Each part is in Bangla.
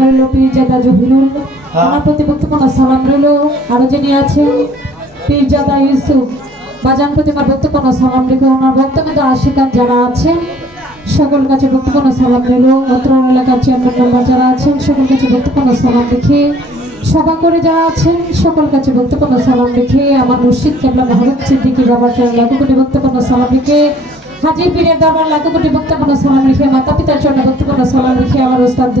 রইল পীরজাদা জহিরুল, ওনার প্রতি বক্তব্য সালাম রইল। আরো যিনি আছেন পীরজাদা ইউসুফ বাজান প্রতি আমার বক্তব্য সালাম রেখে ওনার বক্তব্য আশিকান যারা আছেন সকল কাছে বক্তব্য সালাম রইল। অত্র এলাকার চেয়ারম্যান মেম্বার যারা আছেন সকল কাছে বক্তব্য সালাম রেখে সভা করে যারা আছেন সকল কাছে বক্তব্য সালাম রেখে আমার মুর্শিদ কেবলা মাহবুব সিদ্দিকী বাবার চরণ লাখো কোটি বক্তব্য সালাম রেখে হাজির পীরের দরবার লাখো কোটি বক্তব্য সালাম রেখে মাতা পিতার চরণে বক্তব্য সালাম রেখে আমার ওস্তাদ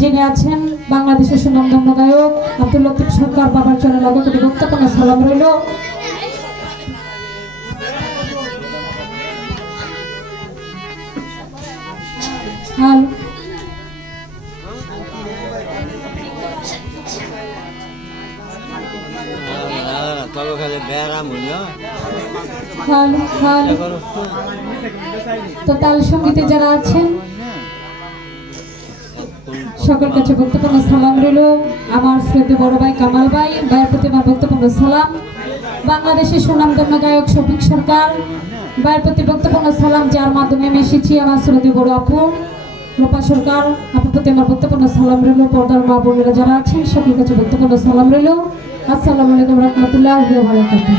যিনি আছেন বাংলাদেশের সুনামধন্য গায়ক আব্দুল লতিফ সরকার বাবার চরণে লাখো কোটি বক্তব্য সালাম রইল। তো তাল সঙ্গীতে যারা আছেন সকল কাছে বক্তব্য সালাম রইল। আমার শ্রদ্ধেয় বড় ভাই কামাল ভাইয়ের প্রতি আমার বক্তব্য সালাম। বাংলাদেশের সুনামধন্য গায়ক শফিক সরকার ভাইয়ের প্রতি বক্তব্য সালাম, যার মাধ্যমে আমি এসেছি। আমার শ্রদ্ধেয় বড় আপু রূপা সরকার আপুর প্রতি আমার বক্তব্য সালাম রইল। পর্দার মা বোনেরা যারা আছেন সকল কাছে বক্তব্য সালাম রইল। আসসালামু আলাইকুম রহমতুল্লাহি ওয়া বারাকাতুহু।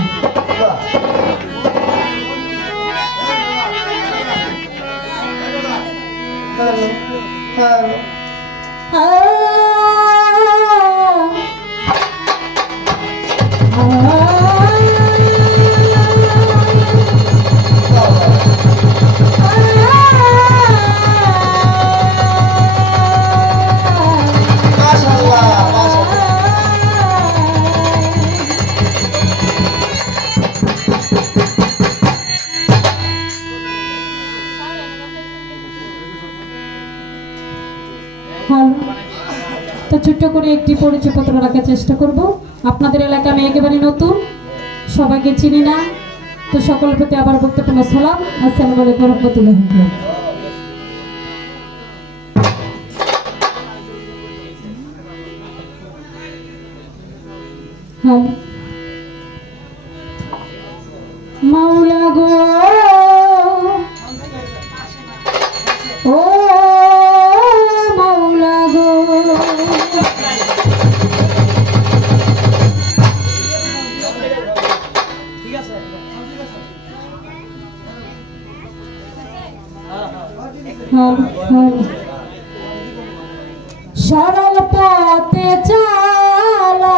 তো ছোট্ট করে একটি পরিচয়পত্র রাখার চেষ্টা করব। আপনাদের এলাকা আমি একেবারে নতুন, সবাইকে চিনি না, তো সকলের প্রতি আবার বক্তব্য সালাম। আসসালামু আলাইকুম রহমতুল্লাহি মাওলা গো ও মাওলা গো সরল পথে চালা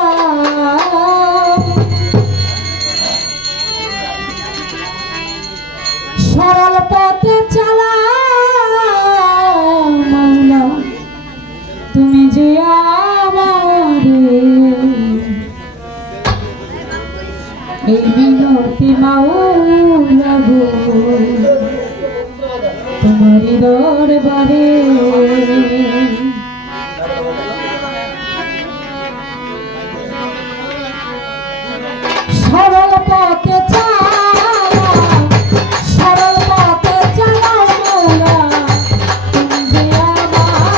সরল পথে চালা মাওলা তুমি যে আমারে এই বিনতি মাওলা গো তোমারি দরবারে সরল পথে চালা সরল পথে চালা মাওলা তুমি যে আমারে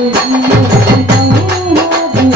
এই বিনতি মাওলা গো তোমারি দরবারে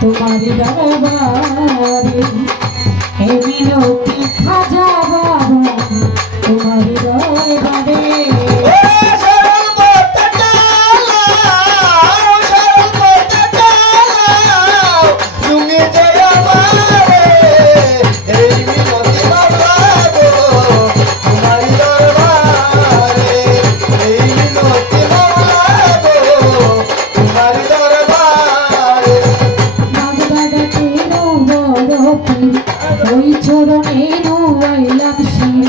তোমারি দরবারে হে মিনতি খাজা বাবা তোমারি দরবারে ওই চরণে রইলাম শির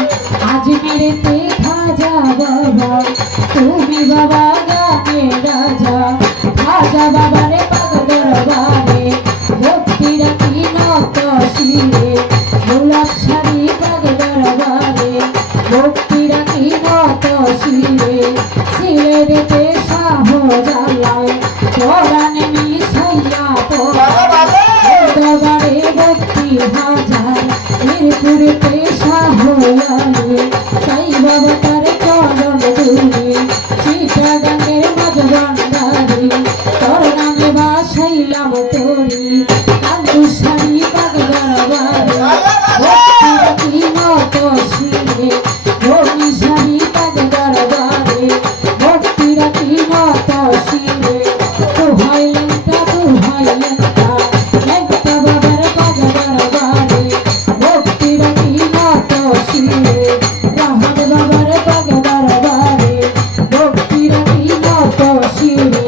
আজমিরেতে খাজা বাবা তুমি বাবা গানে রাজা খাজা বাবারে পাগ দরবারে ভক্তি রাখি নত শিরে গোলাপ শাড়ি পাগ দরবারে ভক্তি রাখি নত শিরে শিরে রেতে শাহ জালাল কোরআনে মিশাইয়া পড়া দরবারে ভক্তি হাজার মিরপুরেতে শাহয়ালে সাই বাবা তার চরণ ধুলে চিটাগাঙ্গের মাঝ ভান্ডারে তোর নামে বাসাইলাম তোরি কান্দু শাড়ি পাগ দরবারে ভক্তি রাখি নত শিরে ধনি শাড়ি পাগ দরবারে ভক্তি রাখি নত শিরে দোহাই লেঙ্কা লেঙ্কা বাবার পাগ দরবারে ভক্তি রাখি নত শিরে রাহাত বাবার পাগ দরবারে ভক্তি রাখি নত শিরে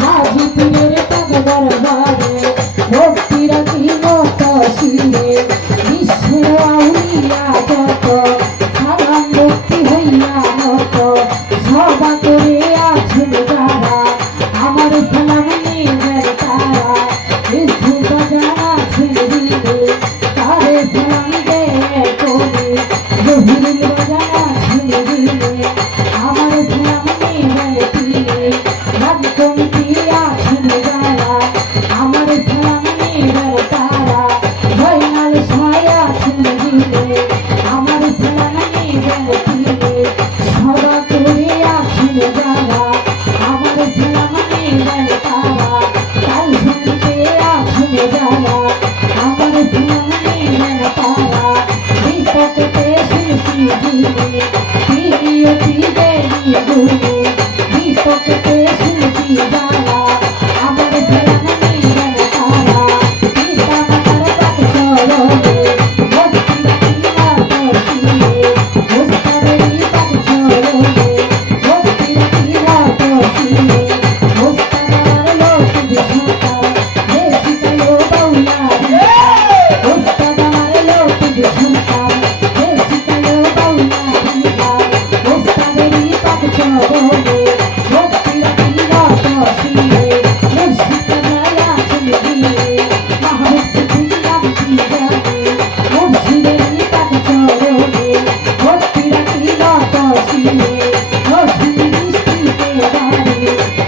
হাজি পীরের পাগ দরবারে ভক্তি রাখি নত শিরে বিশ্বের আউলিয়া যত সালাম ভক্তি হইয়া নত সবা করে আছেন যারা আমার সালাম নেবেন তারা ইসু বাজান আছেন দিলে তারে সালাম দে করে জহিরুল বাজান আছেন দিলে আমার সালাম নেবেন দিলে রাগ কমিটি আছেন যারা আমার সালাম নেবেন তারা জয়নাল সায় আছেন দিলে আমার সালাম নেবেন দিলে সবা করে আছেন যারা আমার সালাম নেবেন তারা কাল সঙ্গে আছেন যারা আমার সালাম নেবেন তারা বিপদে শিল্পী দিলে প্রিয়তি দেবী গুলে বিপদে শিল্পী যারা আমার সালাম নেবেন তারা পিতা মাতার পাক চরণে ভক্তি রাখি নত শিরে ওস্তাদেরই পাক চরণে ভক্তি রাখি নত শিরে ওস্তাদ আমার লোক বিষ্ণুকার দেশি কালো বাউলা ওস্তাদ আমার লোক বিষ্ণুকার দেশি কালো বাউলা ওস্তাদেরই পাক চরণে ভক্তি রাখি রে